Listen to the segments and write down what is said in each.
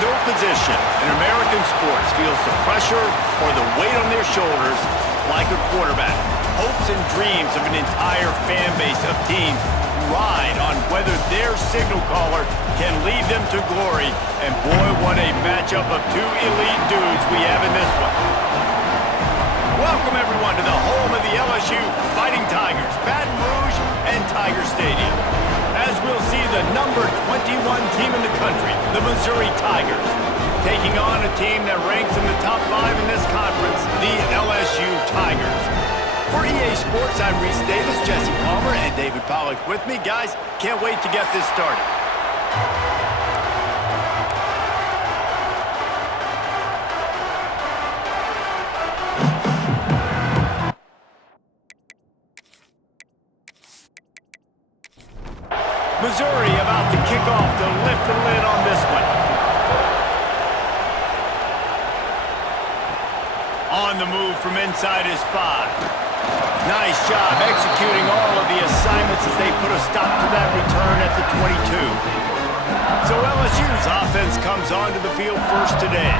No position in American sports feels the pressure or the weight on their shoulders like a quarterback. Hopes and dreams of an entire fan base of teams ride on whether their signal caller can lead them to glory. And boy, what a matchup of two elite dudes we have in this one. Welcome, everyone, to the home of the LSU Fighting Tigers, Baton Rouge and Tiger Stadium. As we'll see the number 21 team in the country, the Missouri Tigers, taking on a team that ranks in the top 5 in this conference, the LSU Tigers. For EA Sports, I'm Reese Davis, Jesse Palmer, and David Pollack with me. Guys, can't wait to get this started. Missouri about to kick off to lift the lid on this one. On the move from inside his 5. Nice job executing all of the assignments as they put a stop to that return at the 22. So LSU's offense comes onto the field first today.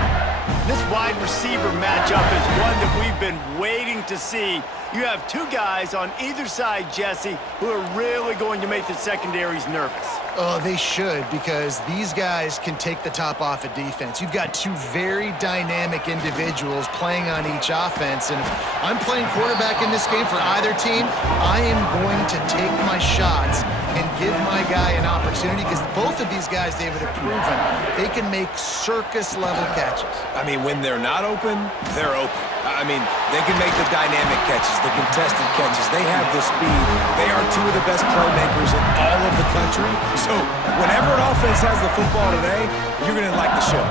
This wide receiver matchup is one that we've been waiting to see. You have two guys on either side, Jesse, who are really going to make the secondaries nervous. Oh, they should, because these guys can take the top off of defense. You've got two very dynamic individuals playing on each offense, and if I'm playing quarterback in this game for either team, I am going to take my shots and give my guy an opportunity, because both of these guys, David, have proven they can make circus-level catches. I mean, when they're not open, they're open. I mean, they can make the dynamic catches, the contested catches. They have the speed. They are two of the best playmakers in all of the country. So whenever an offense has the football today, you're going to like the show.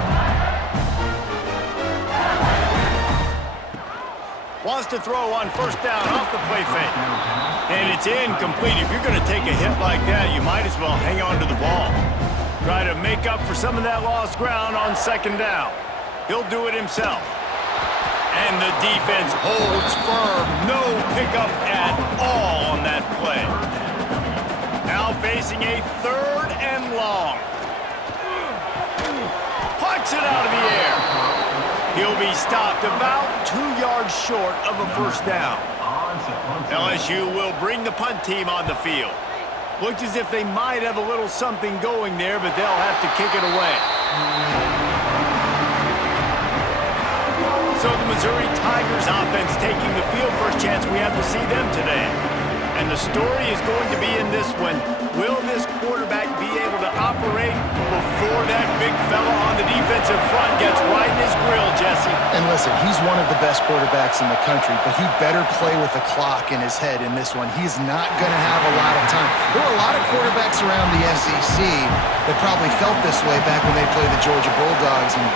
Wants to throw on first down off the play fake. And it's incomplete. If you're going to take a hit like that, you might as well hang on to the ball. Try to make up for some of that lost ground on second down. He'll do it himself. And the defense holds firm. No pickup at all on that play. Now facing a 3rd and long. Pucks it out of the air. He'll be stopped about 2 yards short of a first down. LSU will bring the punt team on the field. Looks as if they might have a little something going there, but they'll have to kick it away. So the Missouri Tigers offense taking the field. First chance we have to see them today. And the story is going to be in this one. Will this quarterback be able to operate before that big fella on the defensive front gets right in his grill, Jesse? And listen, he's one of the best quarterbacks in the country, but he better play with the clock in his head in this one. He's not going to have a lot of time. There were a lot of quarterbacks around the SEC that probably felt this way back when they played the Georgia Bulldogs and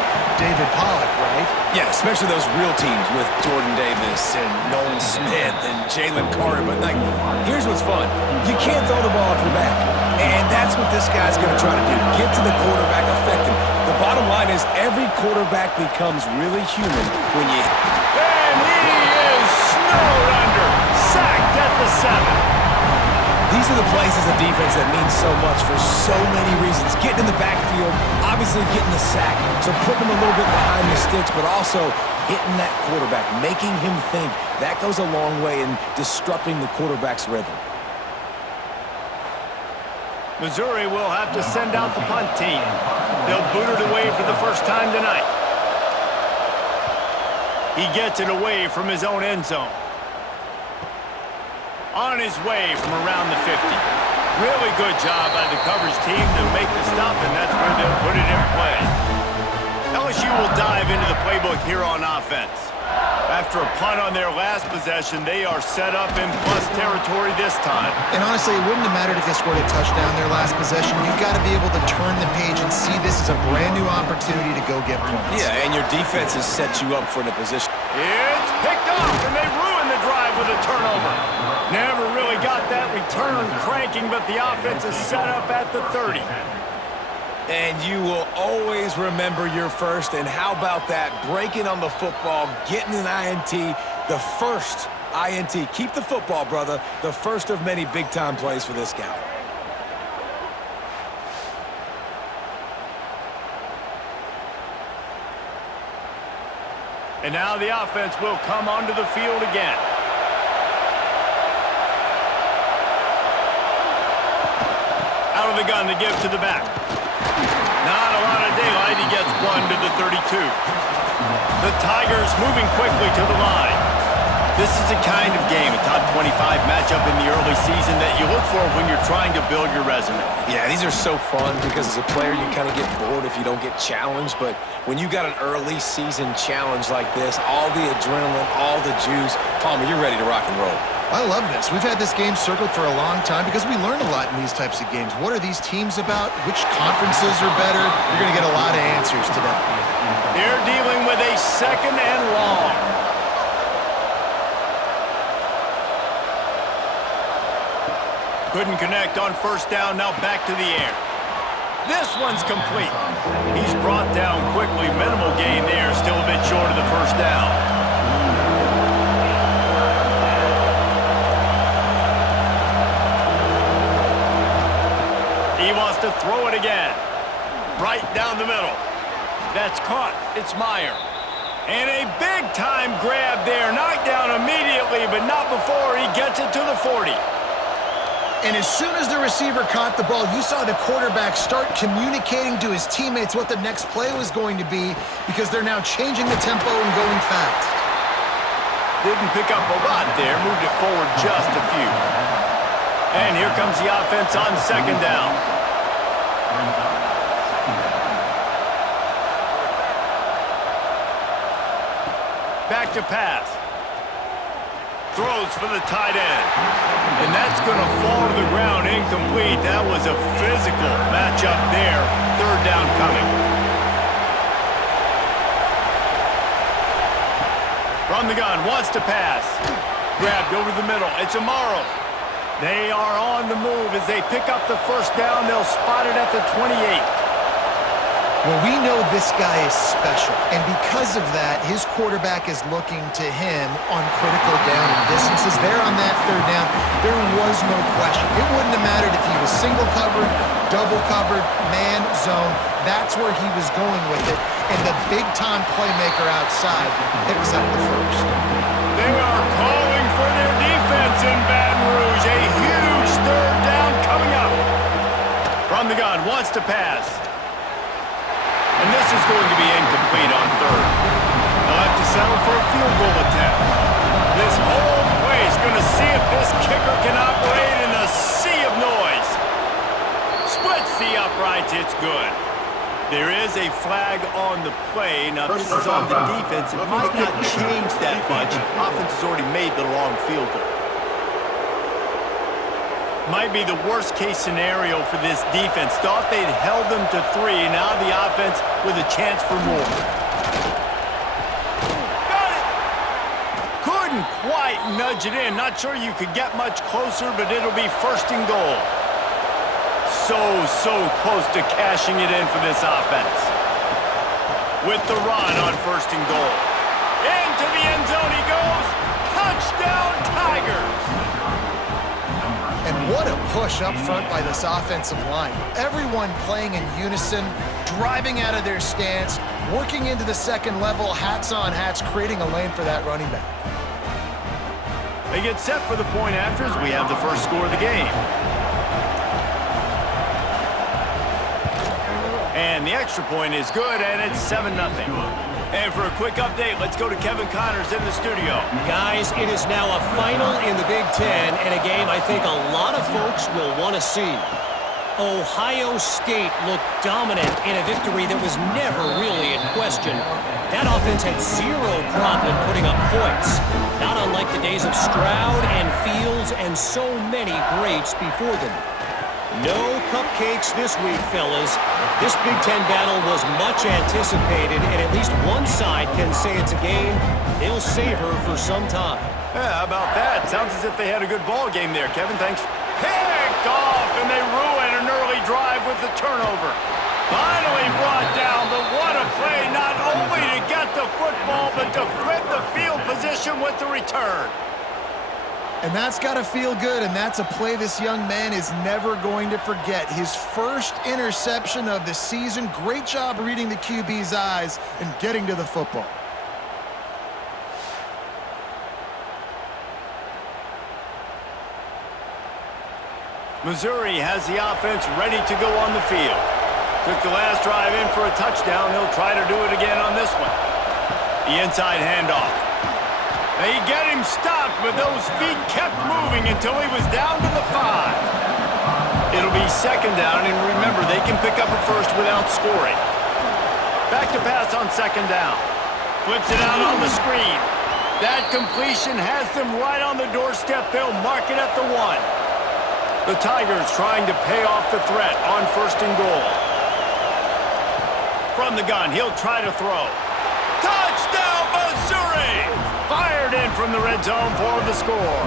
David Pollack, right? Yeah, especially those real teams with Jordan Davis and Nolan Smith and Jalen Carter. But, like, here's what's fun. You can't throw the ball off your back. And that's what this guy's going to try to do. Get to the quarterback, affect him. The bottom line is every quarterback becomes really human when you... And he is snowed under. Sacked at the 7. These are the plays as a defense that mean so much for so many reasons. Getting in the backfield, obviously getting the sack, so putting him a little bit behind the sticks, but also hitting that quarterback, making him think. That goes a long way in disrupting the quarterback's rhythm. Missouri will have to send out the punt team. They'll boot it away for the first time tonight. He gets it away from his own end zone. On his way from around the 50. Really good job by the coverage team to make the stop, and that's where they'll put it in play. LSU will dive into the playbook here on offense. After a punt on their last possession, they are set up in plus territory this time. And honestly, it wouldn't have mattered if they scored a touchdown their last possession. You've got to be able to turn the page and see this as a brand new opportunity to go get points. Yeah, and your defense has set you up for the position. It's picked off, and they ruin the drive with a turnover. Never really got that return cranking, but the offense is set up at the 30. And you will always remember your first. And how about that? Breaking on the football, getting an INT, the first INT. Keep the football, brother. The first of many big-time plays for this guy. And now the offense will come onto the field again. Out of the gun to give to the back. Not a lot of daylight. He gets one to the 32. The Tigers moving quickly to the line. This is the kind of game, a top 25 matchup in the early season that you look for when you're trying to build your resume. Yeah, these are so fun because as a player, you kind of get bored if you don't get challenged. But when you got an early season challenge like this, all the adrenaline, all the juice, Palmer, you're ready to rock and roll. I love this. We've had this game circled for a long time because we learn a lot in these types of games. What are these teams about? Which conferences are better? You're going to get a lot of answers today. They're dealing with a second and long. Couldn't connect on first down, now back to the air. This one's complete. He's brought down quickly, minimal gain there, still a bit short of the first down. He wants to throw it again. Right down the middle. That's caught. It's Meyer. And a big-time grab there. Knocked down immediately, but not before he gets it to the 40. And as soon as the receiver caught the ball, you saw the quarterback start communicating to his teammates what the next play was going to be because they're now changing the tempo and going fast. Didn't pick up a lot there, moved it forward just a few. And here comes the offense on second down. Back to pass. Throws for the tight end. And that's going to fall to the ground incomplete. That was a physical matchup there. Third down coming. From the gun, wants to pass. Grabbed over the middle. It's Amaro. They are on the move as they pick up the first down. They'll spot it at the 28. Well, we know this guy is special, and because of that, his quarterback is looking to him on critical down and distances. There on that third down, there was no question. It wouldn't have mattered if he was single covered, double covered, man, zone. That's where he was going with it, and the big-time playmaker outside picks up the first. They are calling for their defense in Baton Rouge. A huge third down coming up. From the gun, wants to pass. And this is going to be incomplete on third. They'll have to settle for a field goal attempt. This whole play is going to see if this kicker can operate in the sea of noise. Splits the uprights, it's good. There is a flag on the play. Now, this is on the defense. It might not change that much. Offense has already made the long field goal. Might be the worst-case scenario for this defense. Thought they'd held them to 3. Now the offense with a chance for more. Got it! Couldn't quite nudge it in. Not sure you could get much closer, but it'll be first and goal. So close to cashing it in for this offense. With the run on first and goal. Into the end zone he goes. Touchdown, Tigers! And what a push up front by this offensive line. Everyone playing in unison, driving out of their stance, working into the second level, hats on hats, creating a lane for that running back. They get set for the point after as we have the first score of the game. And the extra point is good, and it's 7-0. And for a quick update, let's go to Kevin Connors in the studio. Guys, it is now a final in the Big Ten, and a game I think a lot of folks will want to see. Ohio State looked dominant in a victory that was never really in question. That offense had zero problem putting up points, not unlike the days of Stroud and Fields and so many greats before them. No cupcakes this week, fellas. This Big Ten battle was much anticipated, and at least one side can say it's a game they'll savor for some time. Yeah, how about that? Sounds as if they had a good ball game there, Kevin. Thanks. Picked off, and they ruin an early drive with the turnover. Finally brought down, but what a play, not only to get the football, but to flip the field position with the return. And that's got to feel good, and that's a play this young man is never going to forget. His first interception of the season. Great job reading the QB's eyes and getting to the football. Missouri has the offense ready to go on the field. Took the last drive in for a touchdown. They'll try to do it again on this one. The inside handoff. They get him stopped, but those feet kept moving until he was down to the 5. It'll be second down, and remember, they can pick up a first without scoring. Back to pass on second down. Flips it out on the screen. That completion has them right on the doorstep. They'll mark it at the 1. The Tigers trying to pay off the threat on first and goal. From the gun, he'll try to throw. Touchdown, Missouri! Fired in from the red zone for the score.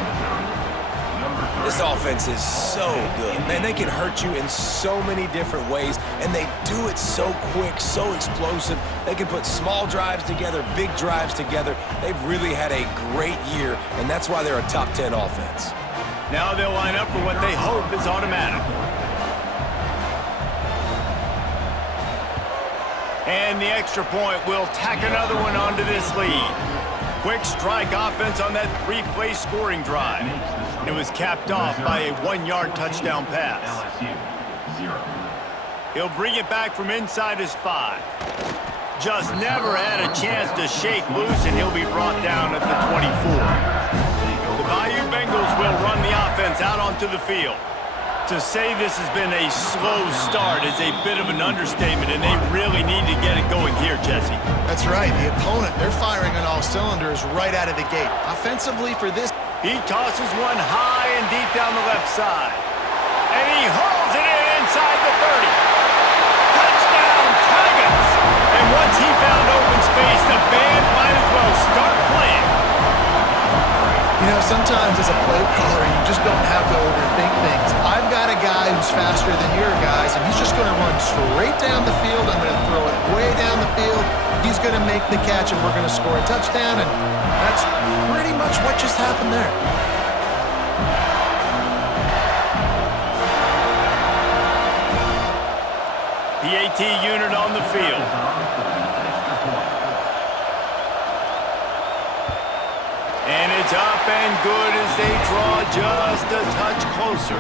This offense is so good. Man, they can hurt you in so many different ways, and they do it so quick, so explosive. They can put small drives together, big drives together. They've really had a great year, and that's why they're a top 10 offense. Now they'll line up for what they hope is automatic. And the extra point will tack another one onto this lead. Quick strike offense on that 3-play scoring drive. It was capped off by a 1-yard touchdown pass. He'll bring it back from inside his 5. Just never had a chance to shake loose, and he'll be brought down at the 24. The Bayou Bengals will run the offense out onto the field. To say this has been a slow start is a bit of an understatement, and they really need to get it going here, Jesse. That's right. The opponent, they're firing on all cylinders right out of the gate. Offensively for this. He tosses one high and deep down the left side. And he hauls it in inside the 30. Touchdown, Tigers! And once he found open space, the band might as well start playing. You know, sometimes as a play caller, you just don't have to overthink things. I've got a guy who's faster than your guys, and he's just going to run straight down the field. I'm going to throw it way down the field. He's going to make the catch, and we're going to score a touchdown, and that's pretty much what just happened there. The AT unit on the field. And it's up and good as they draw just a touch closer.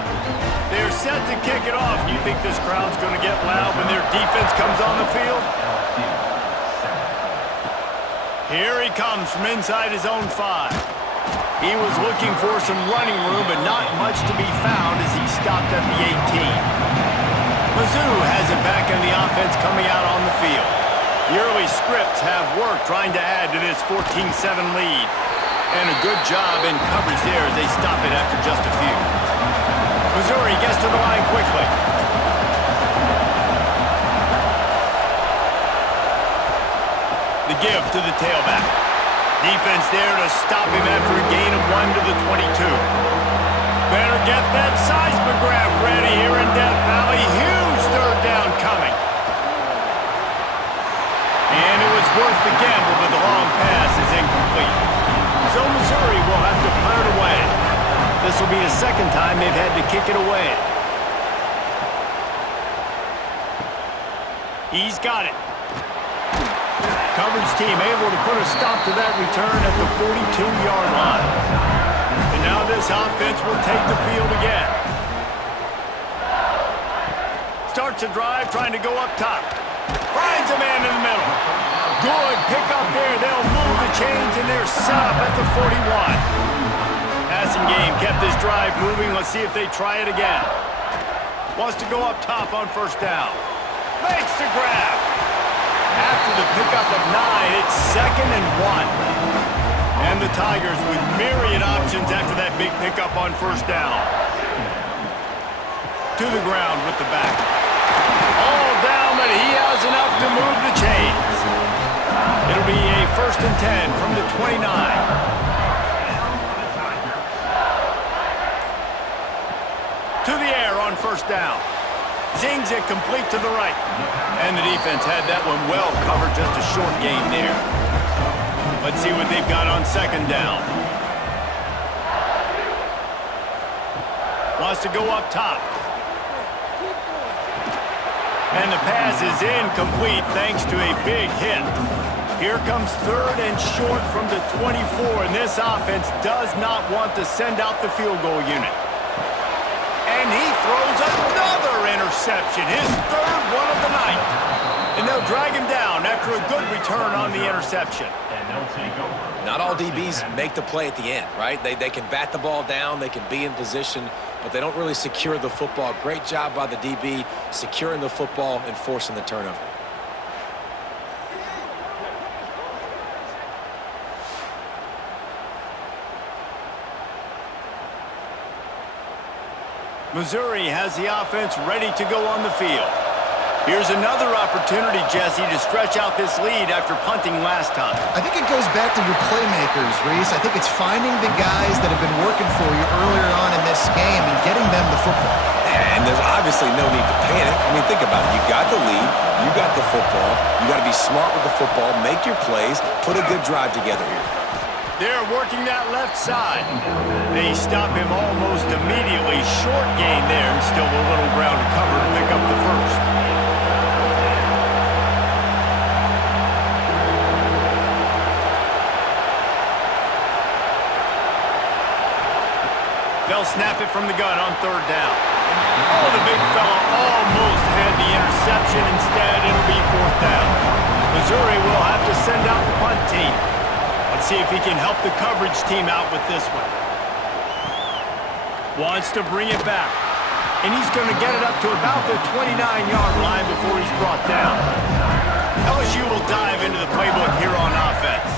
They're set to kick it off. You think this crowd's going to get loud when their defense comes on the field? Here he comes from inside his own 5. He was looking for some running room, but not much to be found as he stopped at the 18. Mizzou has it back in the offense coming out on the field. The early scripts have worked trying to add to this 14-7 lead. And a good job in coverage there as they stop it after just a few. Missouri gets to the line quickly. The give to the tailback. Defense there to stop him after a gain of 1 to the 22. Better get that seismograph ready here in Death Valley. Huge third down coming. And it was worth the gamble, but the long pass is incomplete. So Missouri will have to clear it away. This will be the second time they've had to kick it away. He's got it. Coverage team able to put a stop to that return at the 42-yard line. And now this offense will take the field again. Starts a drive trying to go up top. Finds a man in the middle. Good pickup there. They'll move the chains, and they're set up at the 41. Passing game kept this drive moving. Let's see if they try it again. Wants to go up top on first down. Makes the grab. After the pickup of 9, it's 2nd and 1. And the Tigers with myriad options after that big pickup on first down. To the ground with the back. All down, but he has enough to move the chains. It'll be a 1st and 10 from the 29. To the air on first down. Zings it complete to the right. And the defense had that one well covered, just a short gain there. Let's see what they've got on second down. Wants to go up top. And the pass is incomplete thanks to a big hit. Here comes 3rd and short from the 24, and this offense does not want to send out the field goal unit. And And he throws another interception, his third one of the night. And they'll drag him down after a good return on the interception. Not all DBs make the play at the end, right? They can bat the ball down, they can be in position, but they don't really secure the football. Great job by the DB securing the football and forcing the turnover. Missouri has the offense ready to go on the field. Here's another opportunity, Jesse, to stretch out this lead after punting last time. I think it goes back to your playmakers, Reese. I think it's finding the guys that have been working for you earlier on in this game and getting them the football. And there's obviously no need to panic. I mean, think about it. You got the lead. You got the football. You got to be smart with the football. Make your plays. Put a good drive together here. They're working that left side. They stop him almost immediately. Short gain there and still a little ground to cover to pick up the first. They'll snap it from the gun on third down. Oh, the big fella almost had the interception. Instead, it'll be fourth down. Missouri will have to send out the punt team. Let's see if he can help the coverage team out with this one. Wants to bring it back. And he's going to get it up to about the 29-yard line before he's brought down. LSU will dive into the playbook here on offense.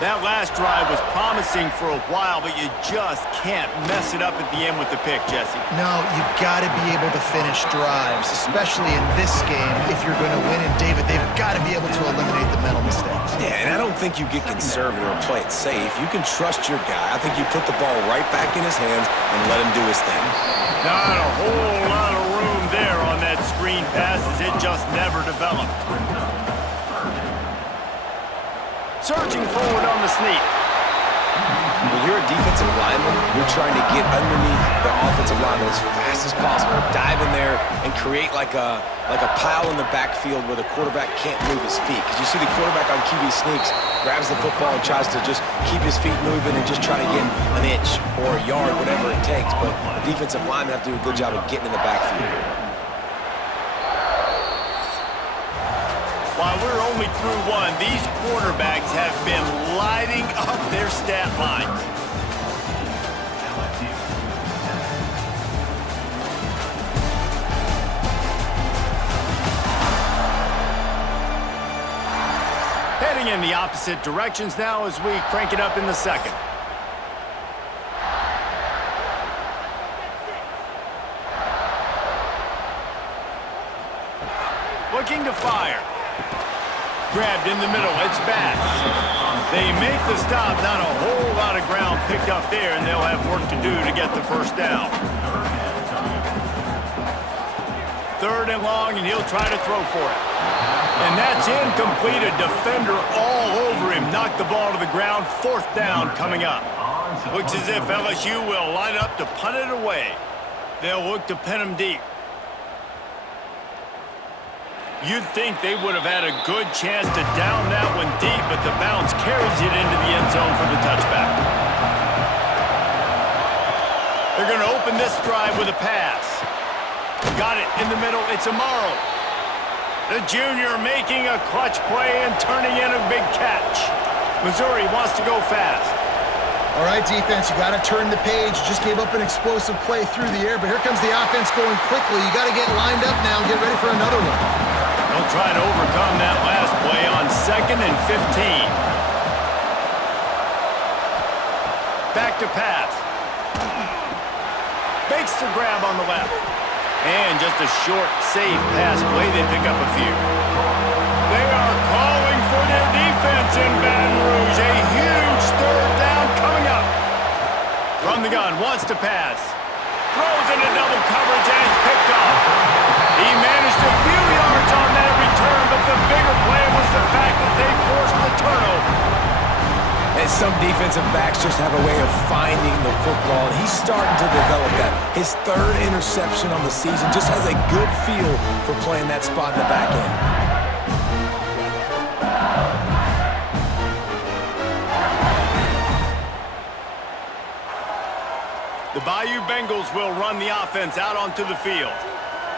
That last drive was promising for a while, but you just can't mess it up at the end with the pick, Jesse. No, you've got to be able to finish drives, especially in this game. If you're going to win, and David, they've got to be able to eliminate the mental mistakes. Yeah, and I don't think you get conservative or play it safe. You can trust your guy. I think you put the ball right back in his hands and let him do his thing. Not a whole lot of room there on that screen pass as it just never developed. Surging forward on the sneak. When you're a defensive lineman, you're trying to get underneath the offensive lineman as fast as possible. Dive in there and create like a pile in the backfield where the quarterback can't move his feet. Because you see the quarterback on QB sneaks, grabs the football and tries to just keep his feet moving and just try to get an inch or a yard, whatever it takes. But the defensive linemen have to do a good job of getting in the backfield. While we're only through one, these quarterbacks have been lighting up their stat lines. Heading in the opposite directions now as we crank it up in the second. Looking to fire. Grabbed in the middle, it's back. They make the stop, not a whole lot of ground picked up there, and they'll have work to do to get the first down. Third and long, and he'll try to throw for it. And that's incomplete, a defender all over him, knocked the ball to the ground, fourth down coming up. Looks as if LSU will line up to punt it away. They'll look to pin him deep. You'd think they would have had a good chance to down that one deep, but the bounce carries it into the end zone for the touchback. They're going to open this drive with a pass. Got it in the middle. It's Amaro. The junior making a clutch play and turning in a big catch. Missouri wants to go fast. All right, defense, you got to turn the page. You just gave up an explosive play through the air, but here comes the offense going quickly. You got to get lined up now and get ready for another one. They'll try to overcome that last play on 2nd and 15. Back to pass. Makes the grab on the left. And just a short, safe pass play. They pick up a few. They are calling for their defense in Baton Rouge. A huge third down coming up. From the gun, wants to pass. Throws into double coverage and it's picked off. He managed a few yards on that return, but the bigger play was the fact that they forced the turnover. And some defensive backs just have a way of finding the football, and he's starting to develop that. His third interception on the season just has a good feel for playing that spot in the back end. The Bayou Bengals will run the offense out onto the field.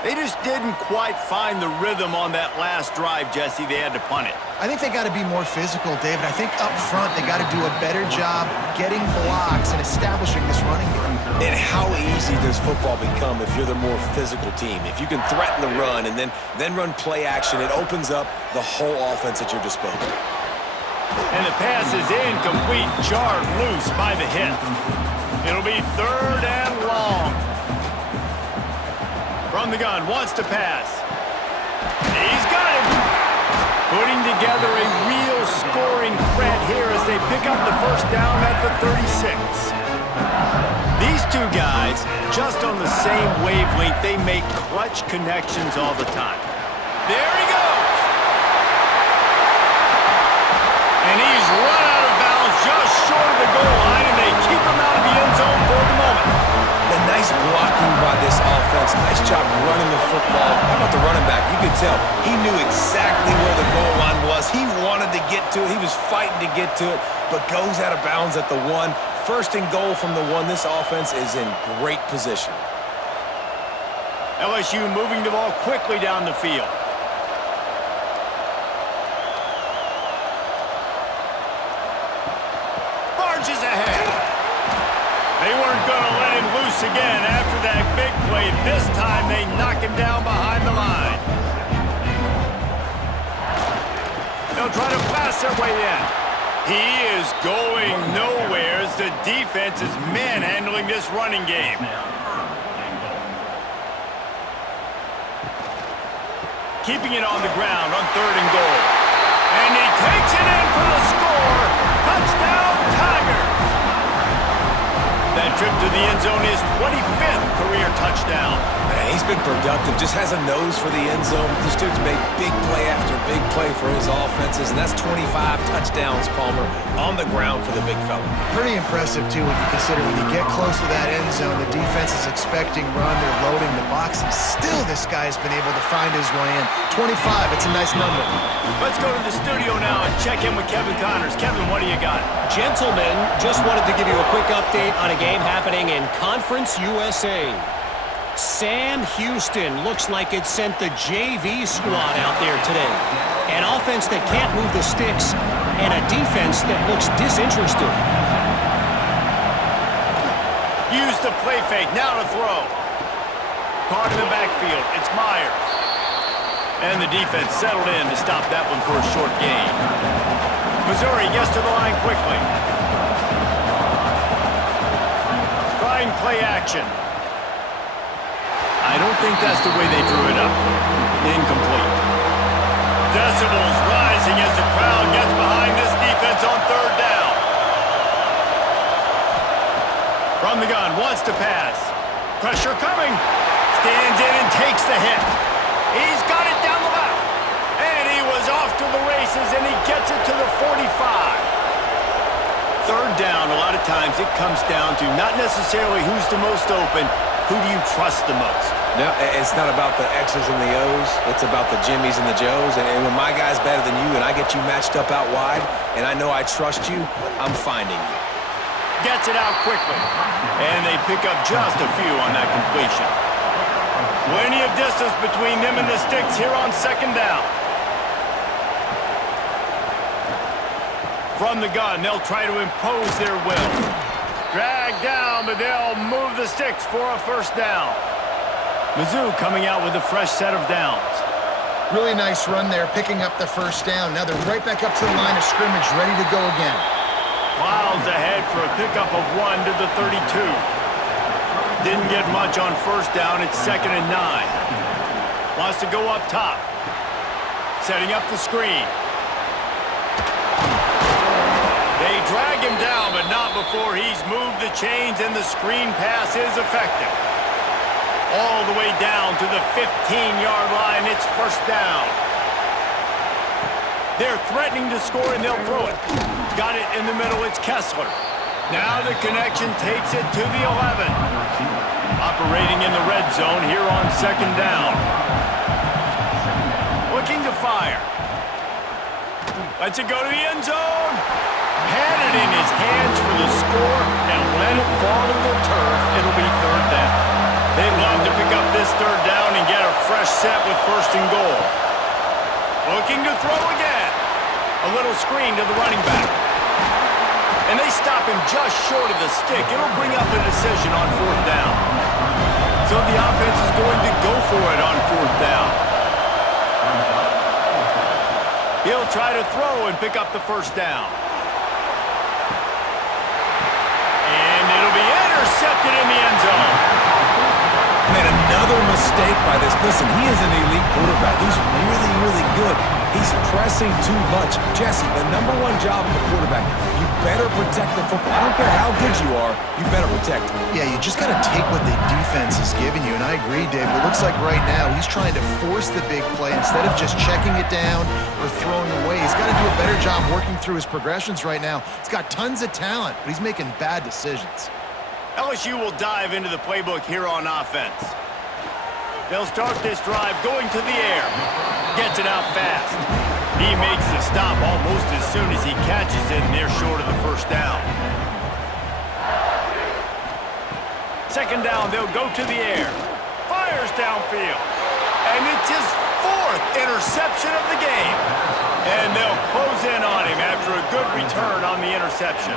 They just didn't quite find the rhythm on that last drive, Jesse. They had to punt it. I think they got to be more physical, David. I think up front they got to do a better job getting blocks and establishing this running game. And how easy does football become if you're the more physical team? If you can threaten the run and then run play action, it opens up the whole offense at your disposal. And the pass is incomplete, jarred loose by the hit. It'll be 3rd and long. From the gun, wants to pass. He's got it. Putting together a real scoring threat here as they pick up the first down at the 36. These two guys, just on the same wavelength, they make clutch connections all the time. There he goes. And he's run out of bounds just short of the goal line, and they keep him out of the end zone for the moment. The nice blocking by this offense. Nice job running the football. How about the running back? You could tell he knew exactly where the goal line was. He wanted to get to it. He was fighting to get to it, but goes out of bounds at the 1. 1st and goal from the 1. This offense is in great position. LSU moving the ball quickly down the field. Barges ahead. They weren't going to let him loose again after that big play. This time they knock him down behind the line. They'll try to blast their way in. He is going nowhere as the defense is manhandling this running game. Keeping it on the ground on 3rd and goal. And he takes it in for the score. Touchdown, Tigers. That trip to the end zone is 25th career touchdown. Man, he's been productive, just has a nose for the end zone. This dude's made big play after big play for his offenses, and that's 25 touchdowns, Palmer, on the ground for the big fella. Pretty impressive, too, when you consider when you get close to that end zone, the defense is expecting run, they're loading the box, and still this guy's been able to find his way in. 25, it's a nice number. Let's go to the studio now and check in with Kevin Connors. Kevin, what do you got? Gentlemen, just wanted to give you a quick update on a game happening in Conference USA. Sam Houston looks like it sent the JV squad out there today. An offense that can't move the sticks and a defense that looks disinterested. Use the play fake, now to throw. Caught in the backfield, it's Myers. And the defense settled in to stop that one for a short gain. Missouri gets to the line quickly. Trying play action. I don't think that's the way they drew it up. Incomplete. Decibels rising as the crowd gets behind this defense on 3rd down. From the gun, wants to pass. Pressure coming. Stands in and takes the hit. He's got it down the left. And he was off to the races, and he gets it to the 45. 3rd down, a lot of times it comes down to not necessarily who's the most open, who do you trust the most? No, it's not about the X's and the O's. It's about the Jimmys and the Joes. And when my guy's better than you and I get you matched up out wide and I know I trust you, I'm finding you. Gets it out quickly. And they pick up just a few on that completion. Plenty of distance between them and the sticks here on 2nd down. From the gun, they'll try to impose their will. Drag down, but they'll move the sticks for a 1st down. Mizzou coming out with a fresh set of downs. Really nice run there, picking up the 1st down. Now they're right back up to the line of scrimmage, ready to go again. Clouds ahead for a pickup of 1 to the 32. Didn't get much on 1st down. It's 2nd and 9. Wants to go up top. Setting up the screen. They drag him down, but not before he's moved the chains, and the screen pass is effective. All the way down to the 15-yard line. It's 1st down. They're threatening to score, and they'll throw it. Got it in the middle. It's Kessler. Now the connection takes it to the 11. Operating in the red zone here on 2nd down. Looking to fire. Lets it go to the end zone. Had it in his hands for the score and let it fall to the turf. It'll be third down. They'd love to pick up this third down and get a fresh set with first and goal. Looking to throw again. A little screen to the running back. And they stop him just short of the stick. It'll bring up a decision on fourth down. So the offense is going to go for it on fourth down. He'll try to throw and pick up the first down. And it'll be intercepted in the end zone. And another mistake by this. Listen, he is an elite quarterback. He's really, really good. He's pressing too much. Jesse, the number one job of a quarterback, you better protect the football. I don't care how good you are, you better protect it. Yeah, you just got to take what the defense is giving you, and I agree, David. It looks like right now he's trying to force the big play instead of just checking it down or throwing away. He's got to do a better job working through his progressions right now. He's got tons of talent, but he's making bad decisions. LSU will dive into the playbook here on offense. They'll start this drive going to the air. Gets it out fast. He makes the stop almost as soon as he catches it, and they're short of the first down. Second down, they'll go to the air. Fires downfield. And it's his fourth interception of the game. And they'll close in on him after a good return on the interception.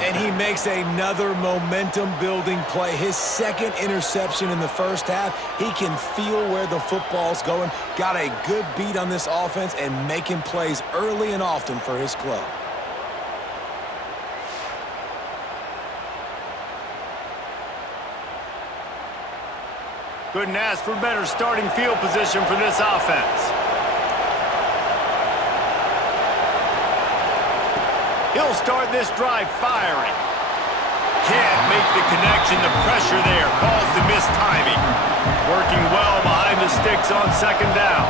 And he makes another momentum-building play. His second interception in the first half. He can feel where the football's going. Got a good beat on this offense and making plays early and often for his club. Couldn't ask for better starting field position for this offense. He'll start this drive firing. Can't make the connection. The pressure there caused the missed timing. Working well behind the sticks on second down.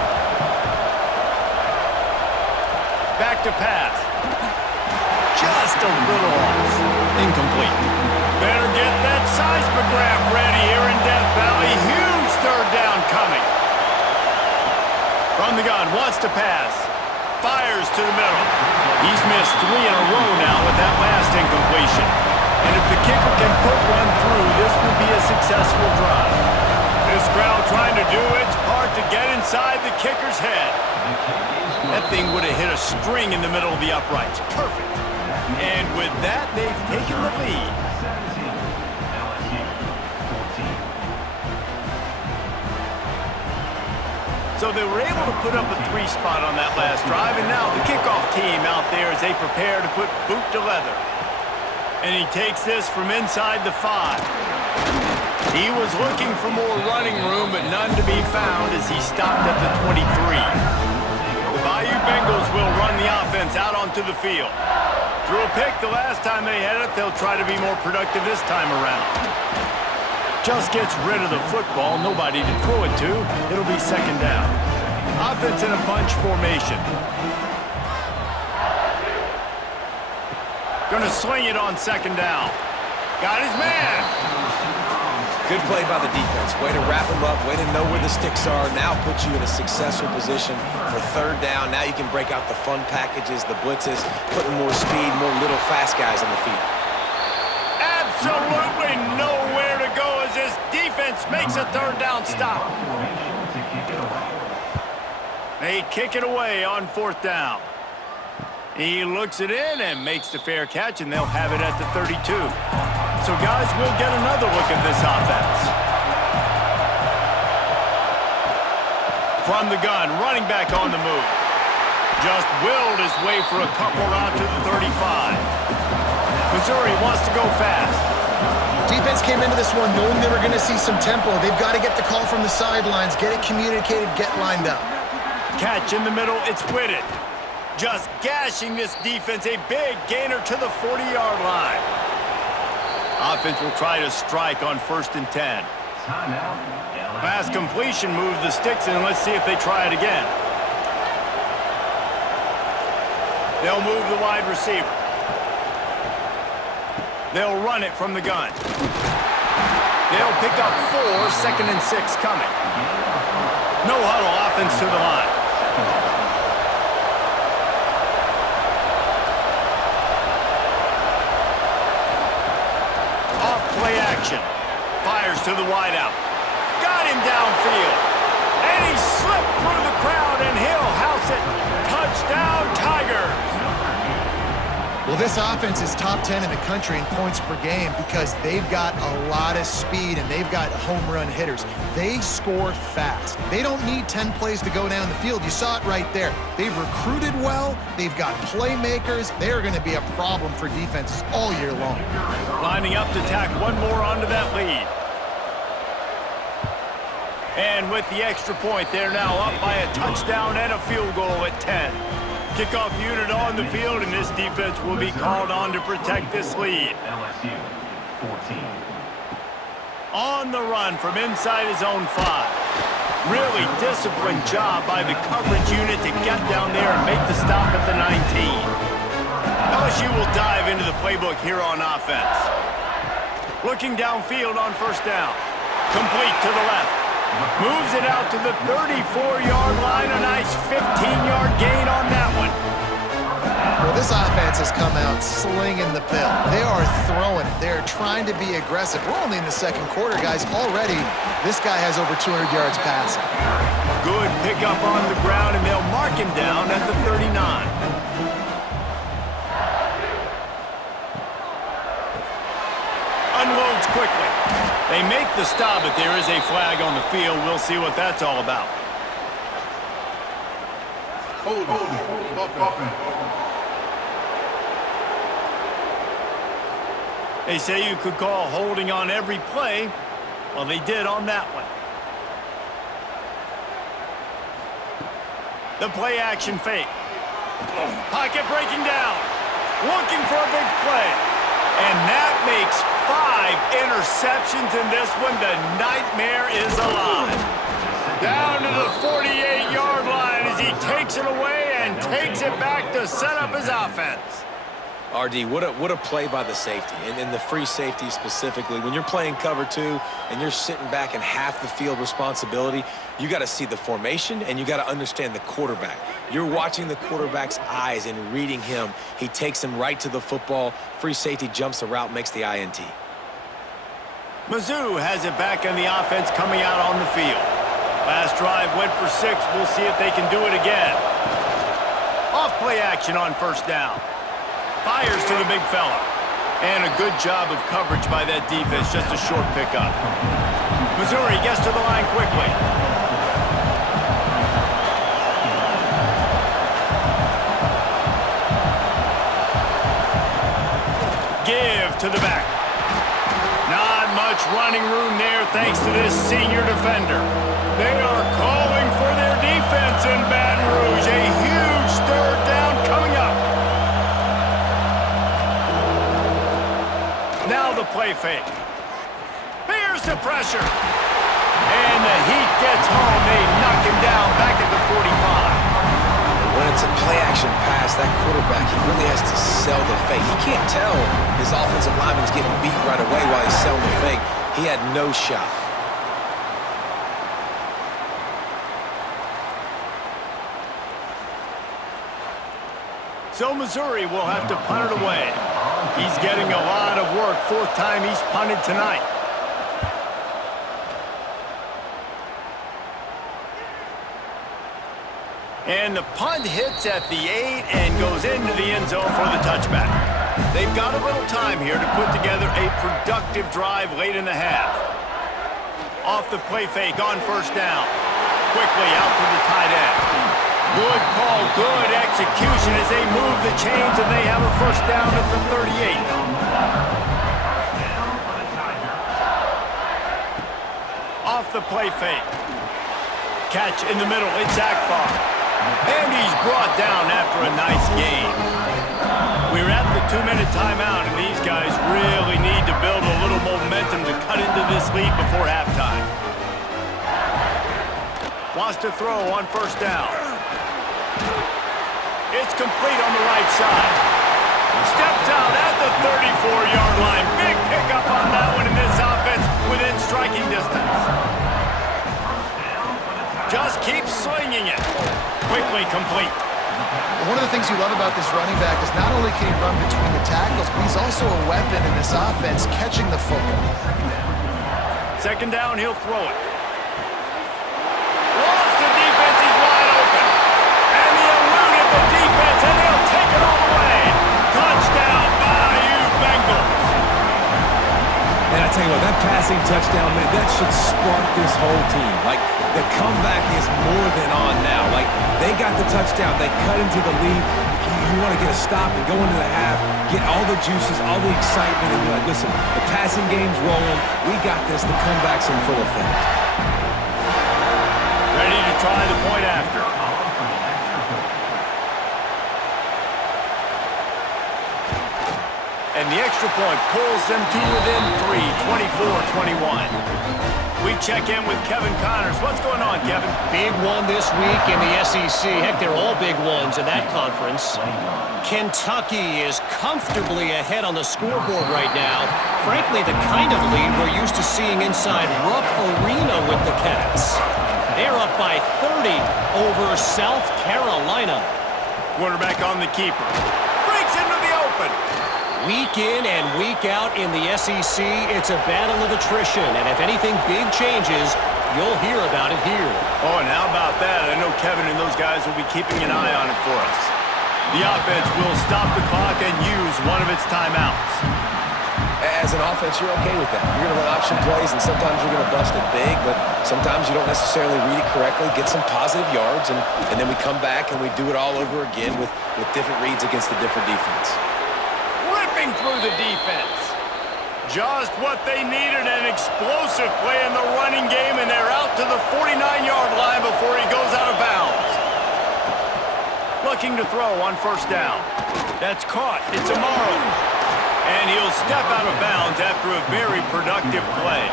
Back to pass. Just a little off. Incomplete. Better get that seismograph ready here in Death Valley. Huge third down coming. From the gun, wants to pass. Fires to the middle. He's missed 3 in a row now with that last incompletion. And if the kicker can put one through, this will be a successful drive. This crowd trying to do its part to get inside the kicker's head. That thing would have hit a string in the middle of the uprights. Perfect. And with that, they've taken the lead. So they were able to put up a 3 spot on that last drive, and now the kickoff team out there as they prepare to put boot to leather. And he takes this from inside the 5. He was looking for more running room, but none to be found as he stopped at the 23. The Bayou Bengals will run the offense out onto the field. Threw a pick the last time they had it. They'll try to be more productive this time around. Just gets rid of the football, nobody to throw it to. It'll be second down. Offense in a bunch formation. Gonna sling it on second down. Got his man. Good play by the defense. Way to wrap him up, way to know where the sticks are. Now puts you in a successful position for third down. Now you can break out the fun packages, the blitzes, putting more speed, more little fast guys on the field. Absolutely nowhere to go as this defense makes a third down stop. They kick it away on fourth down. He looks it in and makes the fair catch, and they'll have it at the 32. So, guys, we'll get another look at this offense. From the gun, running back on the move. Just willed his way for a couple out to the 35. Missouri wants to go fast. Defense came into this one knowing they were going to see some tempo. They've got to get the call from the sidelines, get it communicated, get lined up. Catch in the middle, it's Whitted. Just gashing this defense, a big gainer to the 40-yard line. Offense will try to strike on 1st and 10. Pass completion, move the sticks, and let's see if they try it again. They'll move the wide receiver. They'll run it from the gun. They'll pick up 4, 2nd and 6 coming. No huddle, offense to the line. to the wideout. Got him downfield. And he slipped through the crowd, and he'll house it. Touchdown, Tigers. Well, this offense is top 10 in the country in points per game because they've got a lot of speed and they've got home run hitters. They score fast. They don't need 10 plays to go down the field. You saw it right there. They've recruited well. They've got playmakers. They're going to be a problem for defenses all year long. Lining up to tack one more onto that lead. And with the extra point, they're now up by a touchdown and a field goal at 10. Kickoff unit on the field, and this defense will be called on to protect this lead. LSU 14. On the run from inside his own 5. Really disciplined job by the coverage unit to get down there and make the stop at the 19. LSU will dive into the playbook here on offense. Looking downfield on first down. Complete to the left. Moves it out to the 34-yard line. A nice 15-yard gain on that one. Well, this offense has come out slinging the pill. They are throwing it. They're trying to be aggressive. We're only in the second quarter, guys. Already, this guy has over 200 yards passing. Good pickup on the ground, and they'll mark him down at the 39. Unloads quickly. They make the stop, but there is a flag on the field. We'll see what that's all about. They say you could call holding on every play. Well, they did on that one. The play action fake. Pocket breaking down. Looking for a big play. And that makes 5 interceptions in this one. The nightmare is alive. Down to the 48-yard line as he takes it away and takes it back to set up his offense. RD, what a play by the safety, and the free safety specifically. When you're playing cover 2 and you're sitting back in half the field responsibility, you got to see the formation and you got to understand the quarterback. You're watching the quarterback's eyes and reading him. He takes him right to the football. Free safety jumps the route, makes the INT. Mizzou has it back on the offense coming out on the field. Last drive went for 6. We'll see if they can do it again. Off play action on first down. Fires to the big fella. And a good job of coverage by that defense. Just a short pickup. Missouri gets to the line quickly. Give to the back. Not much running room there thanks to this senior defender. They are calling for their defense in Baton Rouge. A huge third down coming up. Now the play fake. Here's the pressure. And the Heat gets home. They knock him down back at the 45. When it's a play-action pass, that quarterback, he really has to sell the fake. He can't tell his offensive lineman's getting beat right away while he's selling the fake. He had no shot. So Missouri will have to punt it away. He's getting a lot of work. 4th time he's punted tonight. And the punt hits at the 8 and goes into the end zone for the touchback. They've got a little time here to put together a productive drive late in the half. Off the play fake on first down. Quickly out to the tight end. Good call, good execution as they move the chains and they have a first down at the 38. Off the play fake. Catch in the middle, it's Akbar. And he's brought down after a nice gain. We're at the 2-minute timeout, and these guys really need to build a little momentum to cut into this lead before halftime. Wants to throw on first down. It's complete on the right side. Steps out at the 34-yard line. Big pickup on that one in this offense within striking distance. Just keeps slinging it. Quickly complete. One of the things you love about this running back is not only can he run between the tackles, but he's also a weapon in this offense catching the football. Second down, he'll throw it. Lost the defense, he's wide open. And he eluded the defense, and he'll take it all the way. Touchdown, Bayou Bengals. And I tell you what, that passing touchdown, man, that should spark this whole team. Like, the comeback is more than on now. Like, they got the touchdown. They cut into the lead. You want to get a stop and go into the half, get all the juices, all the excitement, and be like, listen, the passing game's rolling. We got this. The comeback's in full effect. Ready to try the point after. And the extra point pulls them to within 3, 24-21. We check in with Kevin Connors. What's going on, Kevin? Big one this week in the SEC. Heck, they're all big ones in that conference. Kentucky is comfortably ahead on the scoreboard right now. Frankly, the kind of lead we're used to seeing inside Rupp Arena with the Cats. They're up by 30 over South Carolina. Quarterback on the keeper. Breaks into the open. Week in and week out in the SEC, it's a battle of attrition. And if anything big changes, you'll hear about it here. Oh, and how about that? I know Kevin and those guys will be keeping an eye on it for us. The offense will stop the clock and use one of its timeouts. As an offense, you're okay with that. You're going to run option plays, and sometimes you're going to bust it big, but sometimes you don't necessarily read it correctly, get some positive yards, and then we come back and we do it all over again with different reads against the different defense. Ripping through the defense. Just what they needed, an explosive play in the running game, and they're out to the 49-yard line before he goes out of bounds. Looking to throw on first down. That's caught. It's Amaro. And he'll step out of bounds after a very productive play.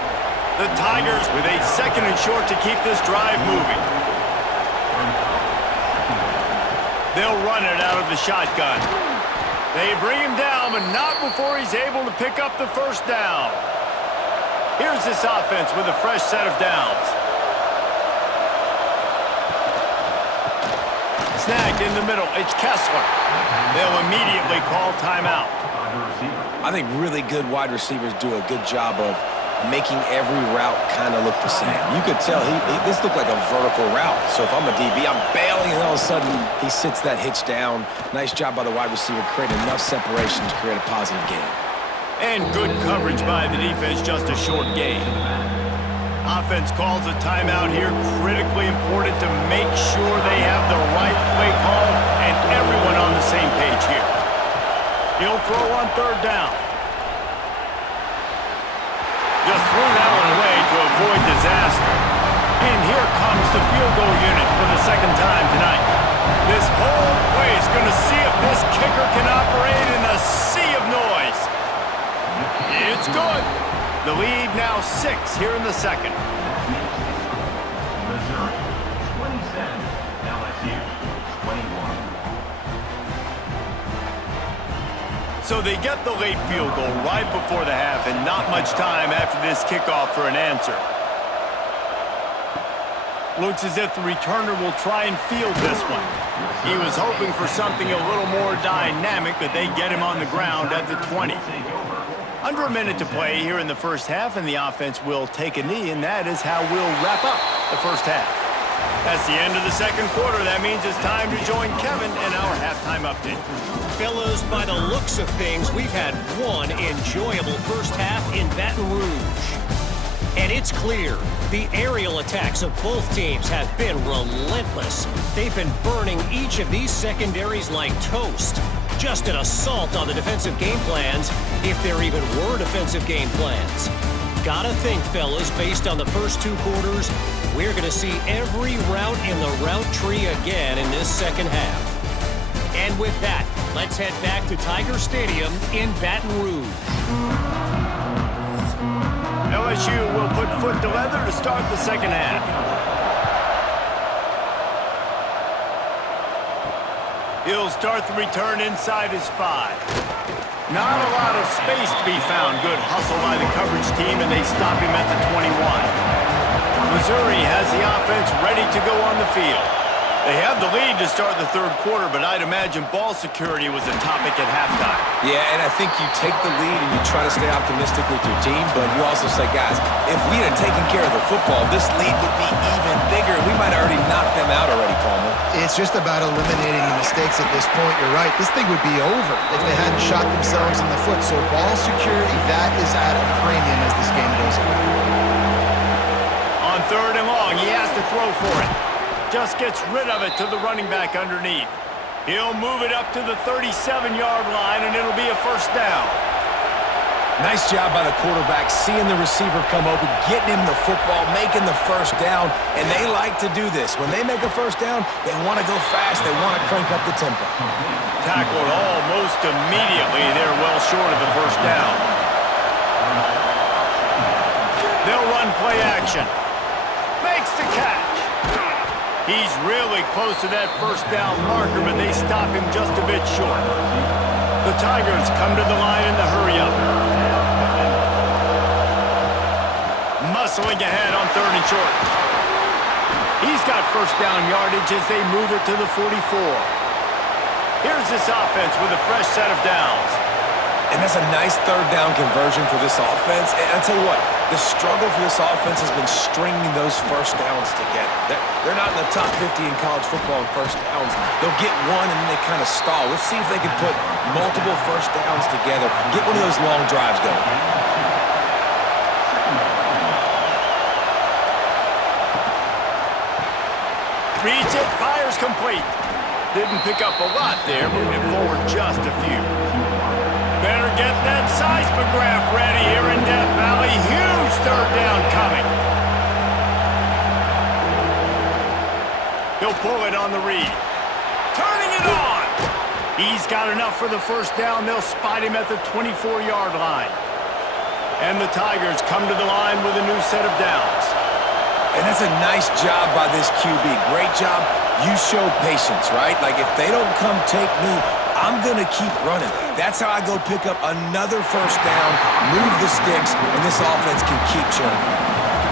The Tigers with a second and short to keep this drive moving. They'll run it out of the shotgun. They bring him down, but not before he's able to pick up the first down. Here's this offense with a fresh set of downs. Snagged in the middle. It's Kessler. They'll immediately call timeout. I think really good wide receivers do a good job of making every route kind of look the same. You could tell this looked like a vertical route. So if I'm a DB, I'm bailing, and all of a sudden he sits that hitch down. Nice job by the wide receiver, creating enough separation to create a positive gain. And good coverage by the defense, just a short gain. Offense calls a timeout here, critically important to make sure they have the right play call and everyone on the same page here. He'll throw on third down. Just threw that one away to avoid disaster. And here comes the field goal unit for the second time tonight. This whole play is going to see if this kicker can operate in a sea of noise. It's good. The lead now 6 here in the second. Missouri, 27. LSU, 21. So they get the late field goal right before the half and not much time after this kickoff for an answer. Looks as if the returner will try and field this one. He was hoping for something a little more dynamic, but they get him on the ground at the 20. Under a minute to play here in the first half, and the offense will take a knee, and that is how we'll wrap up the first half. That's the end of the second quarter. That means it's time to join Kevin in our halftime update. Fellas, by the looks of things, we've had one enjoyable first half in Baton Rouge. And it's clear, the aerial attacks of both teams have been relentless. They've been burning each of these secondaries like toast. Just an assault on the defensive game plans, if there even were defensive game plans. Gotta think, fellas, based on the first two quarters, we're gonna see every route in the route tree again in this second half. And with that, let's head back to Tiger Stadium in Baton Rouge. LSU will put foot to leather to start the second half. He'll start the return inside his 5. Not a lot of space to be found. Good hustle by the coverage team, and they stop him at the 21. Missouri has the offense ready to go on the field. They have the lead to start the third quarter, but I'd imagine ball security was a topic at halftime. Yeah, and I think you take the lead and you try to stay optimistic with your team, but you also say, guys, if we had taken care of the football, this lead would be even bigger. We might have already knocked them out already, Palmer. It's just about eliminating the mistakes at this point. You're right. This thing would be over if they hadn't shot themselves in the foot. So ball security, that is at a premium as this game goes on. On third and long, he has to throw for it. Just gets rid of it to the running back underneath. He'll move it up to the 37-yard line, and it'll be a first down. Nice job by the quarterback, seeing the receiver come open, getting him the football, making the first down, and they like to do this. When they make a first down, they want to go fast. They want to crank up the tempo. Tackled almost immediately. They're well short of the first down. They'll run play action. Makes the catch. He's really close to that first down marker, but they stop him just a bit short. The Tigers come to the line in the hurry-up. Muscling ahead on third and short. He's got first down yardage as they move it to the 44. Here's this offense with a fresh set of downs. And that's a nice third down conversion for this offense. And I'll tell you what, the struggle for this offense has been stringing those first downs together. They're not in the top 50 in college football in first downs. They'll get one and then they kind of stall. Let's see if they can put multiple first downs together. Get one of those long drives going. Reads it, fires complete. Didn't pick up a lot there, moving it forward just a few. Better get that seismograph ready here in Death Valley. Huge third down coming. He'll pull it on the read. Turning it on. He's got enough for the first down. They'll spot him at the 24-yard line. And the Tigers come to the line with a new set of downs. And that's a nice job by this QB. Great job. You show patience, right? Like, if they don't come take me, I'm going to keep running. That's how I go pick up another first down, move the sticks, and this offense can keep churning.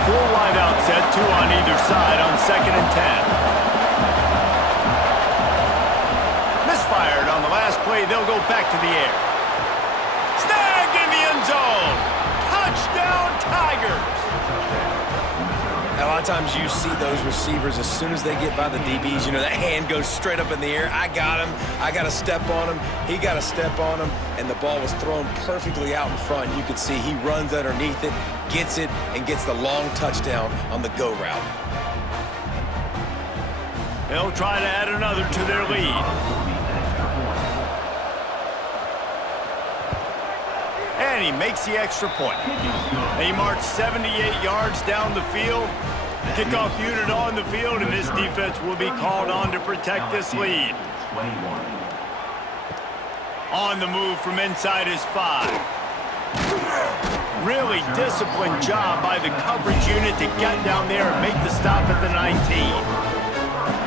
Full wide out set, two on either side on 2nd and 10. Misfired on the last play. They'll go back to the air. Snagged in the end zone. Touchdown, Tigers. A lot of times you see those receivers, as soon as they get by the DBs, you know, that hand goes straight up in the air. I got him. I got to step on him. He got to step on him. And the ball was thrown perfectly out in front. You can see he runs underneath it, gets it, and gets the long touchdown on the go route. They'll try to add another to their lead. And he makes the extra point. He marched 78 yards down the field. Kickoff unit on the field, and this defense will be called on to protect this lead. On the move from inside his 5. Really disciplined job by the coverage unit to get down there and make the stop at the 19.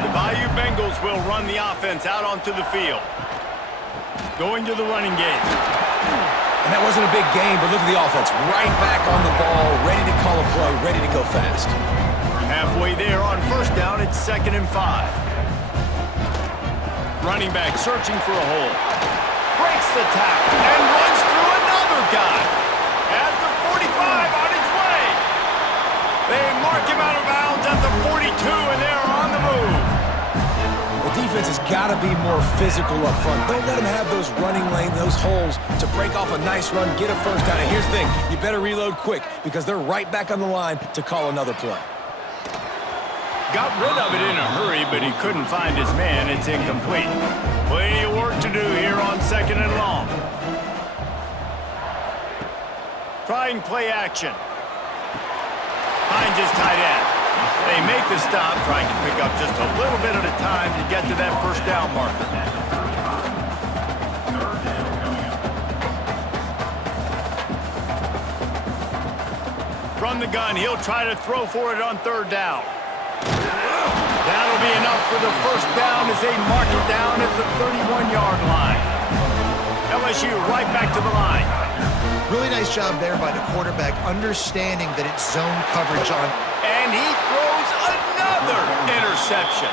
The Bayou Bengals will run the offense out onto the field. Going to the running game. And that wasn't a big game, but look at the offense. Right back on the ball, ready to call a play, ready to go fast. Halfway there on first down, it's 2nd and 5. Running back searching for a hole. Breaks the tackle and runs through another guy. At the 45 on his way. They mark him out of bounds at the 42, and they're on the move. The defense has got to be more physical up front. Don't let them have those running lanes, those holes to break off a nice run, get a first down. And here's the thing, you better reload quick because they're right back on the line to call another play. Got rid of it in a hurry, but he couldn't find his man. It's incomplete. Plenty of work to do here on 2nd and long. Trying play action. Finds his tight end. They make the stop, trying to pick up just a little bit at a time to get to that first down marker. From the gun, he'll try to throw for it on 3rd down. That'll be enough for the first down as they mark it down at the 31-yard line. LSU right back to the line. Really nice job there by the quarterback, understanding that it's zone coverage on. And he throws another interception.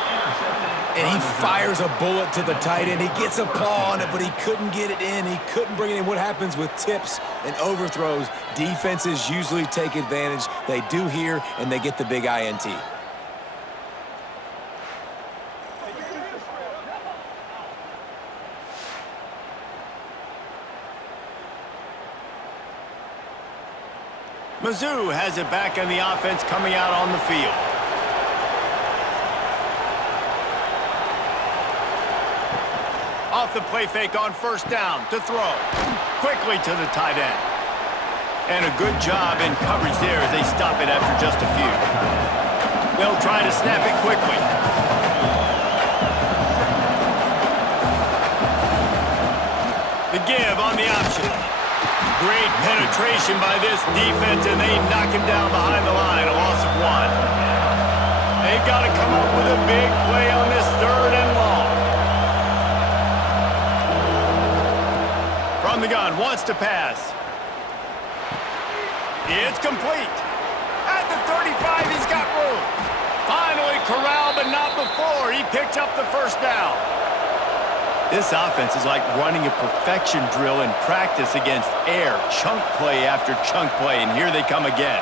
And he fires a bullet to the tight end. He gets a paw on it, but he couldn't get it in. He couldn't bring it in. What happens with tips and overthrows? Defenses usually take advantage. They do here, and they get the big INT. Mizzou has it back on the offense coming out on the field. Off the play fake on first down to throw. Quickly to the tight end. And a good job in coverage there as they stop it after just a few. They'll try to snap it quickly. The give on the option. Great penetration by this defense, and they knock him down behind the line, a loss of 1. They've got to come up with a big play on this 3rd and long. From the gun, wants to pass. It's complete. At the 35, he's got room. Finally corralled, but not before. He picked up the first down. This offense is like running a perfection drill in practice against air. Chunk play after chunk play, and here they come again.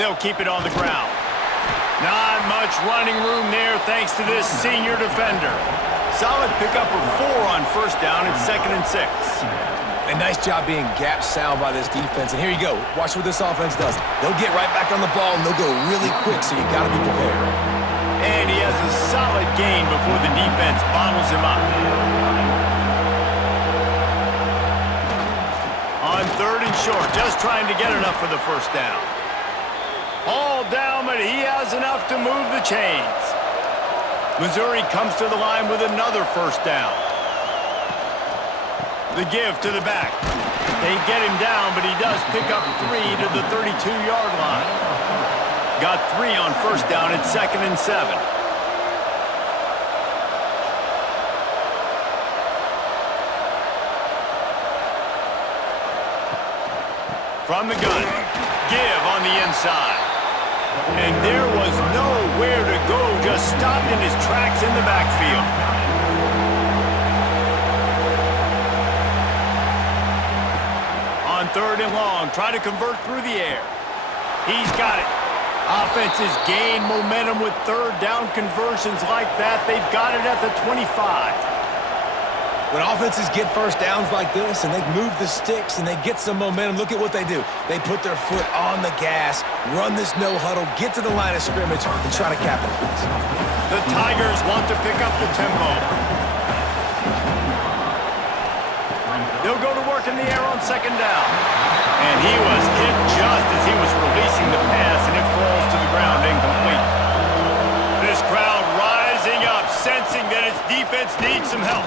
They'll keep it on the ground. Not much running room there thanks to this senior defender. Solid pickup of 4 on first down and 2nd and 6. A nice job being gap sound by this defense. And here you go. Watch what this offense does. They'll get right back on the ball, and they'll go really quick, so you got to be prepared. And he has a solid gain before the defense bottles him up. On 3rd and short, just trying to get enough for the first down. All down, but he has enough to move the chains. Missouri comes to the line with another first down. The give to the back. They get him down, but he does pick up 3 to the 32-yard line. Got 3 on first down at 2nd and 7. From the gun, give on the inside. And there was nowhere to go, just stopped in his tracks in the backfield. On 3rd and long, try to convert through the air. He's got it. Offenses gain momentum with 3rd down conversions like that. They've got it at the 25. When offenses get first downs like this and they move the sticks and they get some momentum, look at what they do. They put their foot on the gas, run this no huddle, get to the line of scrimmage, and try to capitalize. The Tigers want to pick up the tempo. They'll go to work in the air on 2nd down. And he was hit just as he was releasing the pass, and it falls to the ground incomplete. This crowd rising up, sensing that its defense needs some help.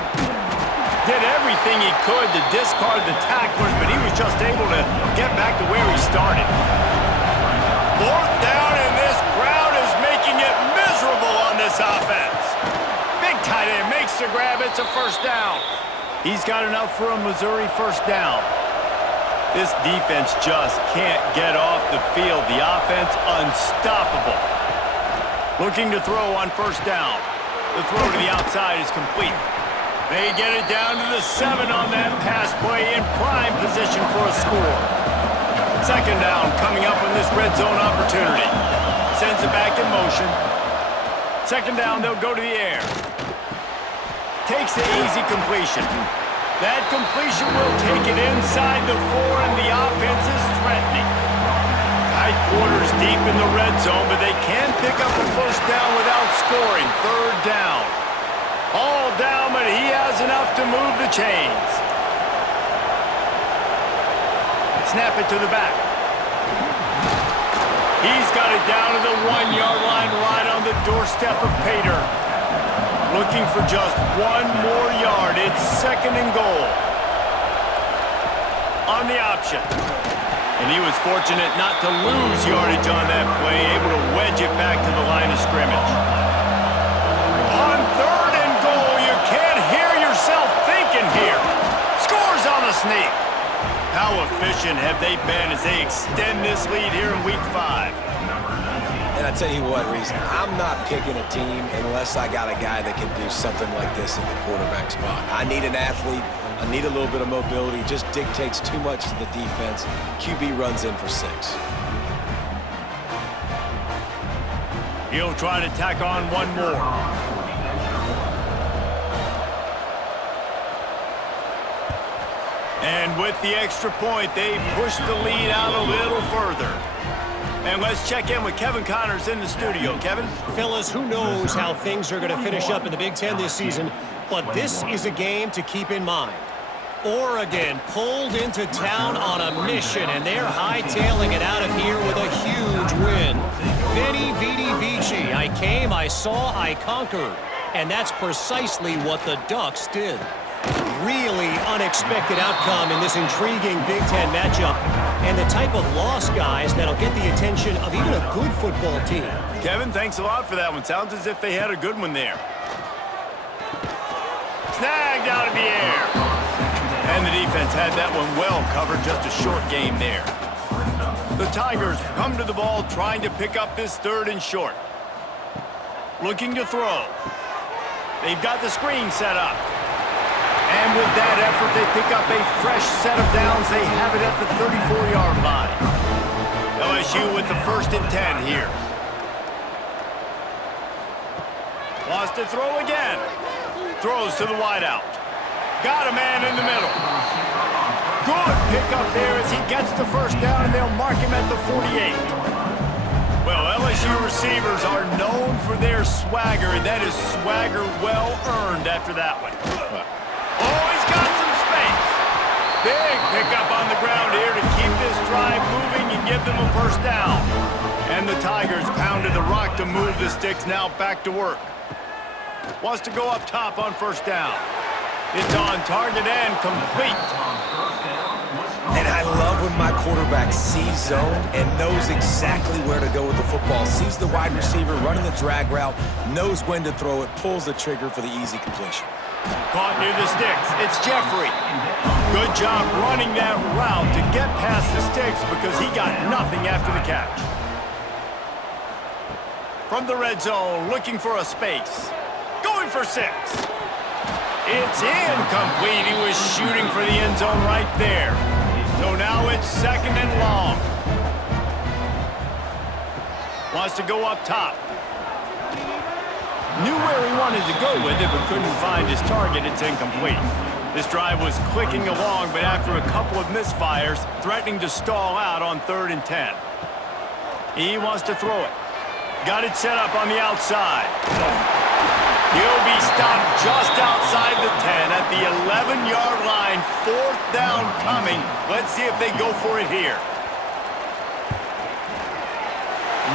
Did everything he could to discard the tacklers, but he was just able to get back to where he started. 4th down, and this crowd is making it miserable on this offense. Big tight end makes the grab. It's a first down. He's got enough for a Missouri first down. This defense just can't get off the field. The offense unstoppable. Looking to throw on first down. The throw to the outside is complete. They get it down to the 7 on that pass play in prime position for a score. 2nd down coming up on this red zone opportunity. Sends it back in motion. 2nd down, they'll go to the air. Takes the easy completion. That completion will take it inside the 4, and the offense is threatening. Tight quarters deep in the red zone, but they can pick up a first down without scoring. 3rd down. All down, but he has enough to move the chains. Snap it to the back. He's got it down to the 1-yard line, right on the doorstep of Pater. Looking for just 1 more yard. It's 2nd and goal. On the option. And he was fortunate not to lose yardage on that play, able to wedge it back to the line of scrimmage. On 3rd and goal, you can't hear yourself thinking here. Scores on the sneak. How efficient have they been as they extend this lead here in Week 5? And I tell you what, Reese, I'm not picking a team unless I got a guy that can do something like this at the quarterback spot. I need an athlete. I need a little bit of mobility. It just dictates too much to the defense. QB runs in for 6. He'll try to tack on one more. And with the extra point, they push the lead out a little further. And let's check in with Kevin Connors in the studio. Kevin? Fellas, who knows how things are going to finish up in the Big Ten this season, but this is a game to keep in mind. Oregon pulled into town on a mission, and they're hightailing it out of here with a huge win. Veni, vidi, vici. I came, I saw, I conquered. And that's precisely what the Ducks did. Really unexpected outcome in this intriguing Big Ten matchup, and the type of loss, guys, that'll get the attention of even a good football team. Kevin, thanks a lot for that one. Sounds as if they had a good one there. Snagged out of the air. And the defense had that one well covered, just a short game there. The Tigers come to the ball trying to pick up this 3rd and short. Looking to throw. They've got the screen set up. And with that effort, they pick up a fresh set of downs. They have it at the 34-yard line. LSU with the 1st and 10 here. Wants to throw again. Throws to the wideout. Got a man in the middle. Good pickup there as he gets the 1st down, and they'll mark him at the 48. Well, LSU receivers are known for their swagger, and that is swagger well earned after that one. Oh, he's got some space. Big pickup on the ground here to keep this drive moving and give them a 1st down. And the Tigers pounded the rock to move the sticks, now back to work. Wants to go up top on 1st down. It's on target and complete. And I love when my quarterback sees zone and knows exactly where to go with the football. Sees the wide receiver running the drag route, knows when to throw it, pulls the trigger for the easy completion. Caught near the sticks. It's Jeffrey. Good job running that route to get past the sticks because he got nothing after the catch. From the red zone, looking for a space. Going for 6. It's incomplete. He was shooting for the end zone right there. So now it's 2nd and long. Wants to go up top. Knew where he wanted to go with it, but couldn't find his target. It's incomplete. This drive was clicking along, but after a couple of misfires, threatening to stall out on 3rd and 10. He wants to throw it. Got it set up on the outside. He'll be stopped just outside the 10 at the 11-yard line. 4th down coming. Let's see if they go for it here.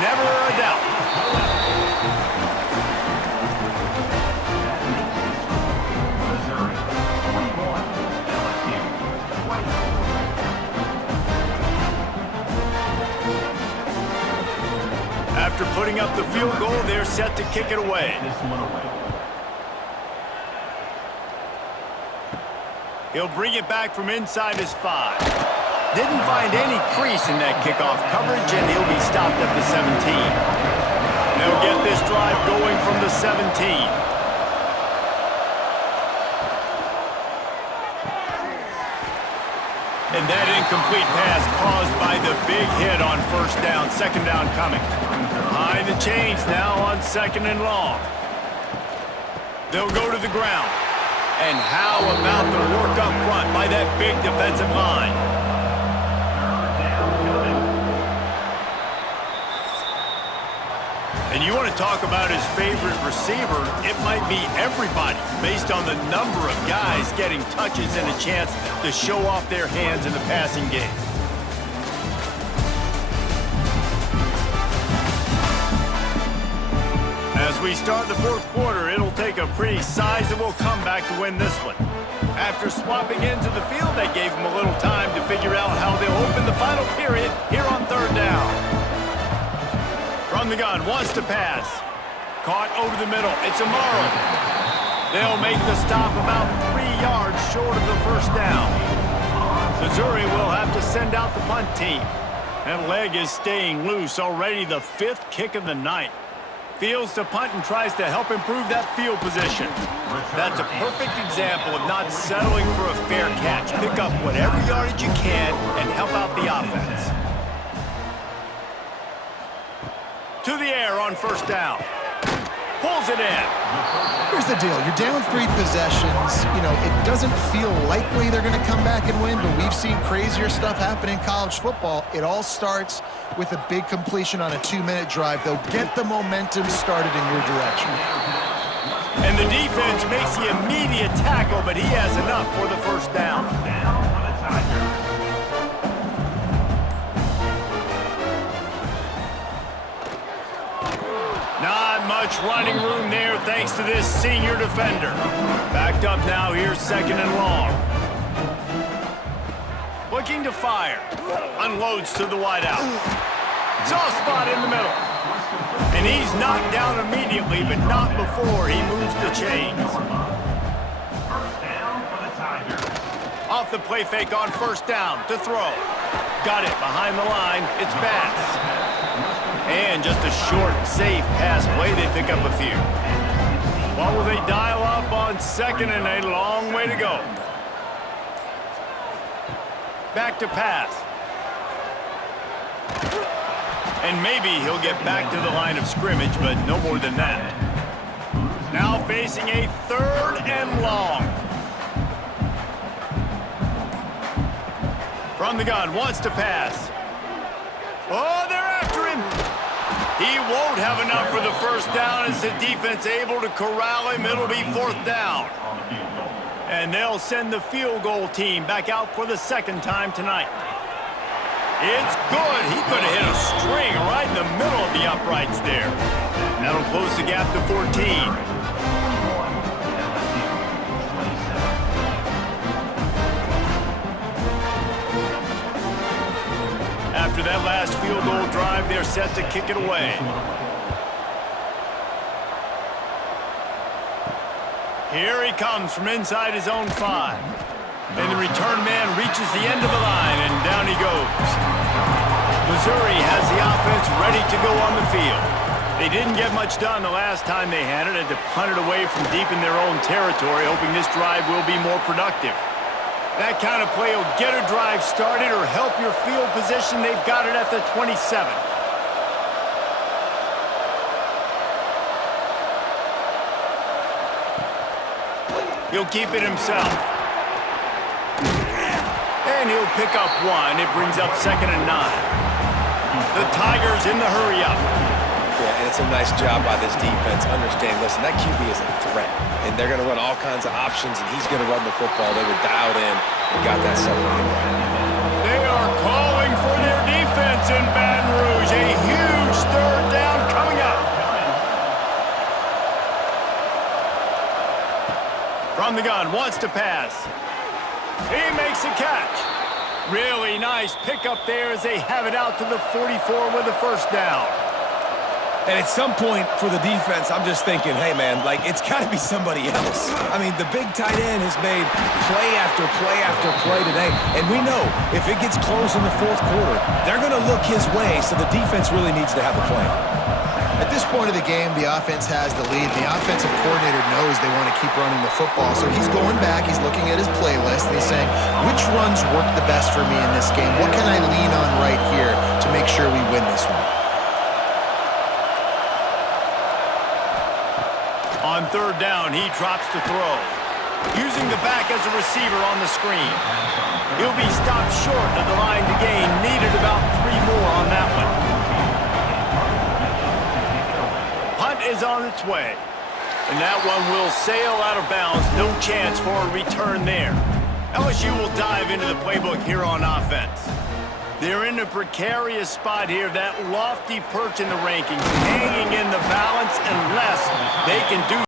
Never a doubt. After putting up the field goal, they're set to kick it away. He'll bring it back from inside his 5. Didn't find any crease in that kickoff coverage, and he'll be stopped at the 17. They'll get this drive going from the 17. And that incomplete pass caused by the big hit on 1st down. 2nd down coming. Behind the chains now on 2nd and long. They'll go to the ground. And how about the work up front by that big defensive line? And you want to talk about his favorite receiver, it might be everybody based on the number of guys getting touches and a chance to show off their hands in the passing game. As we start the 4th quarter, it'll take a pretty sizable comeback to win this one. After swapping into the field, that gave them a little time to figure out how they'll open the final period here on 3rd down. From the gun, wants to pass. Caught over the middle. It's Amaro. They'll make the stop about 3 yards short of the 1st down. Missouri will have to send out the punt team. That leg is staying loose, already the 5th kick of the night. Fields to punt and tries to help improve that field position. That's a perfect example of not settling for a fair catch. Pick up whatever yardage you can and help out the offense. To the air on first down. Pulls it in. Here's the deal. You're down 3 possessions. You know, it doesn't feel likely they're going to come back and win, but we've seen crazier stuff happen in college football. It all starts with a big completion on a 2-minute drive. They'll get the momentum started in your direction. And the defense makes the immediate tackle, but he has enough for the first down. Not much running room there thanks to this senior defender. Backed up now, here's 2nd and long. Looking to fire. Unloads to the wideout. Soft spot in the middle. And he's knocked down immediately, but not before he moves the chains. First down for the Tigers. Off the play fake on first down to throw. Got it behind the line. It's Bass. And just a short, safe pass play. They pick up a few. What will they dial up on 2nd and a long way to go? Back to pass. And maybe he'll get back to the line of scrimmage, but no more than that. Now facing a 3rd and long. From the gun, wants to pass. Oh, they're after him. He won't have enough for the first down as the defense able to corral him. It'll be 4th down. And they'll send the field goal team back out for the 2nd time tonight. It's good. He could have hit a string right in the middle of the uprights there. That'll close the gap to 14. After that last field goal drive, they're set to kick it away. Here he comes from inside his own 5. And the return man reaches the end of the line, and down he goes. Missouri has the offense ready to go on the field. They didn't get much done the last time they had it, had to punt it away from deep in their own territory, hoping this drive will be more productive. That kind of play will get a drive started or help your field position. They've got it at the 27. He'll keep it himself. And he'll pick up 1. It brings up 2nd and 9. The Tigers in the hurry-up. Yeah, and it's a nice job by this defense. Understand, listen, that QB is a threat. And they're going to run all kinds of options, and he's going to run the football. They were dialed in and got that second in right. They are calling for their defense in Baton Rouge. A huge 3rd down coming up. From the gun, wants to pass. He makes a catch. Really nice pickup there as they have it out to the 44 with the first down. And at some point for the defense, I'm just thinking, hey, man, like, it's got to be somebody else. I mean, the big tight end has made play after play after play today. And we know if it gets close in the 4th quarter, they're going to look his way, so the defense really needs to have a plan. At this point of the game, the offense has the lead. The offensive coordinator knows they want to keep running the football. So he's going back, he's looking at his playlist, and he's saying, which runs work the best for me in this game? What can I lean on right here to make sure we win this one? On 3rd down, he drops to throw. Using the back as a receiver on the screen. He'll be stopped short of the line to gain. Needed about 3 more on that one. Punt is on its way. And that one will sail out of bounds. No chance for a return there. LSU will dive into the playbook here on offense. They're in a precarious spot here, that lofty perch in the rankings, hanging in the balance unless they can do